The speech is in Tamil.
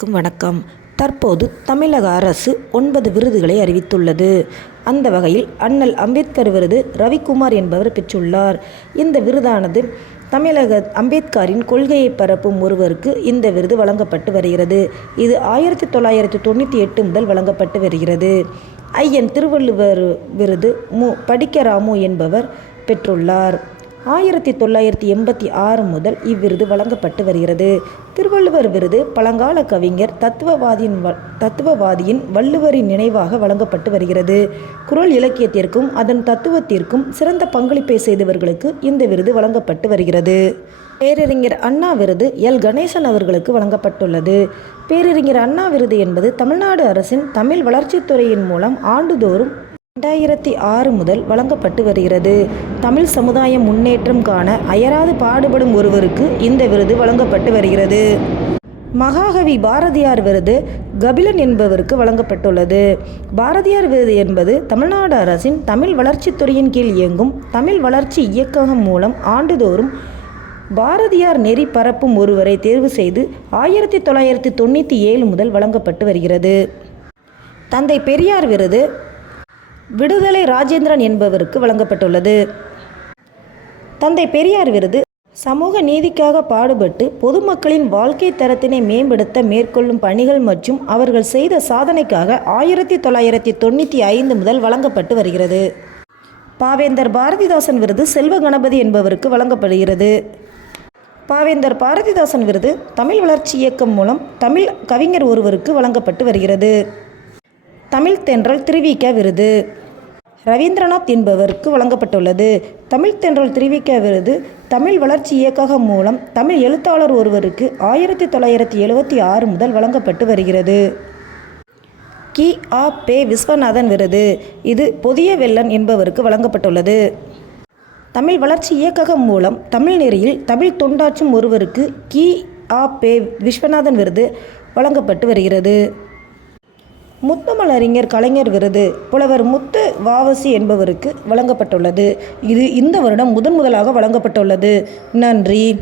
அனைவருக்கும் வணக்கம். தற்போது தமிழக அரசு ஒன்பது விருதுகளை அறிவித்துள்ளது. அந்த வகையில் அண்ணல் அம்பேத்கர் விருது ரவிக்குமார் என்பவர் பெற்றுள்ளார். இந்த விருதானது தமிழக அம்பேத்கரின் கொள்கையை பரப்பும் ஒருவருக்கு இந்த விருது வழங்கப்பட்டு வருகிறது. இது ஆயிரத்தி தொள்ளாயிரத்தி தொண்ணூற்றி எட்டு முதல் வழங்கப்பட்டு வருகிறது. ஐயன் திருவள்ளுவர் விருது மு. படிக்கராமு என்பவர் பெற்றுள்ளார். ஆயிரத்தி தொள்ளாயிரத்தி எண்பத்தி ஆறு முதல் இவ்விருது வழங்கப்பட்டு வருகிறது. திருவள்ளுவர் விருது பழங்கால கவிஞர் தத்துவவாதியின் வ தத்துவவாதியின் வள்ளுவரின் நினைவாக வழங்கப்பட்டு வருகிறது. குரல் இலக்கியத்திற்கும் அதன் தத்துவத்திற்கும் சிறந்த பங்களிப்பை செய்தவர்களுக்கு இந்த விருது வழங்கப்பட்டு வருகிறது. பேரறிஞர் அண்ணா விருது எல். கணேசன் அவர்களுக்கு வழங்கப்பட்டுள்ளது. பேரறிஞர் அண்ணா விருது என்பது தமிழ்நாடு அரசின் தமிழ் வளர்ச்சித்துறையின் மூலம் ஆண்டுதோறும் ரெண்டாயிரத்தி ஆறு முதல் வழங்கப்பட்டு வருகிறது. தமிழ் சமுதாய முன்னேற்றம் காண அயராது பாடுபடும் ஒருவருக்கு இந்த விருது வழங்கப்பட்டு வருகிறது. மகாகவி பாரதியார் விருது கபிலன் என்பவருக்கு வழங்கப்பட்டுள்ளது. பாரதியார் விருது என்பது தமிழ்நாடு அரசின் தமிழ் வளர்ச்சித்துறையின் கீழ் இயங்கும் தமிழ் வளர்ச்சி இயக்ககம் மூலம் ஆண்டுதோறும் பாரதியார் நெறி பரப்பும் ஒருவரை தேர்வு செய்து ஆயிரத்தி தொள்ளாயிரத்தி தொண்ணூற்றி ஏழு முதல் வழங்கப்பட்டு வருகிறது. தந்தை பெரியார் விருது விடுதலை ராஜேந்திரன் என்பவருக்கு வழங்கப்பட்டுள்ளது. தந்தை பெரியார் விருது சமூக நீதிக்காக பாடுபட்டு பொதுமக்களின் வாழ்க்கை தரத்தினை மேம்படுத்த மேற்கொள்ளும் பணிகள் மற்றும் அவர்கள் செய்த சாதனைக்காக ஆயிரத்தி தொள்ளாயிரத்தி தொண்ணூற்றி ஐந்து முதல் வழங்கப்பட்டு வருகிறது. பாவேந்தர் பாரதிதாசன் விருது செல்வ கணபதி என்பவருக்கு வழங்கப்படுகிறது. பாவேந்தர் பாரதிதாசன் விருது தமிழ் வளர்ச்சி இயக்கம் மூலம் தமிழ் கவிஞர் ஒருவருக்கு வழங்கப்பட்டு வருகிறது. தமிழ் தென்றல் திருவிக விருது. ரவீந்திரநாத் என்பவருக்கு வழங்கப்பட்டுள்ளது. தமிழ் தென்றல் திருவிக விருது தமிழ் வளர்ச்சி இயக்ககம் மூலம் தமிழ் எழுத்தாளர் ஒருவருக்கு ஆயிரத்தி தொள்ளாயிரத்தி எழுபத்தி ஆறு முதல் வழங்கப்பட்டு வருகிறது. கி. ஆ. பே. விஸ்வநாதன் விருது. இது புதிய வெள்ளன் என்பவருக்கு வழங்கப்பட்டுள்ளது. தமிழ் வளர்ச்சி இயக்ககம் மூலம் தமிழ் நெறியில் தமிழ் தொண்டாற்றும் ஒருவருக்கு கி. ஆ. பே. விஸ்வநாதன் விருது வழங்கப்பட்டு வருகிறது. முத்தமிழறிஞர் கலைஞர் விருது புலவர் முத்து வாவசி என்பவருக்கு வழங்கப்பட்டுள்ளது. இது இந்த வருடம் முதன் முதலாக வழங்கப்பட்டுள்ளது. நன்றி.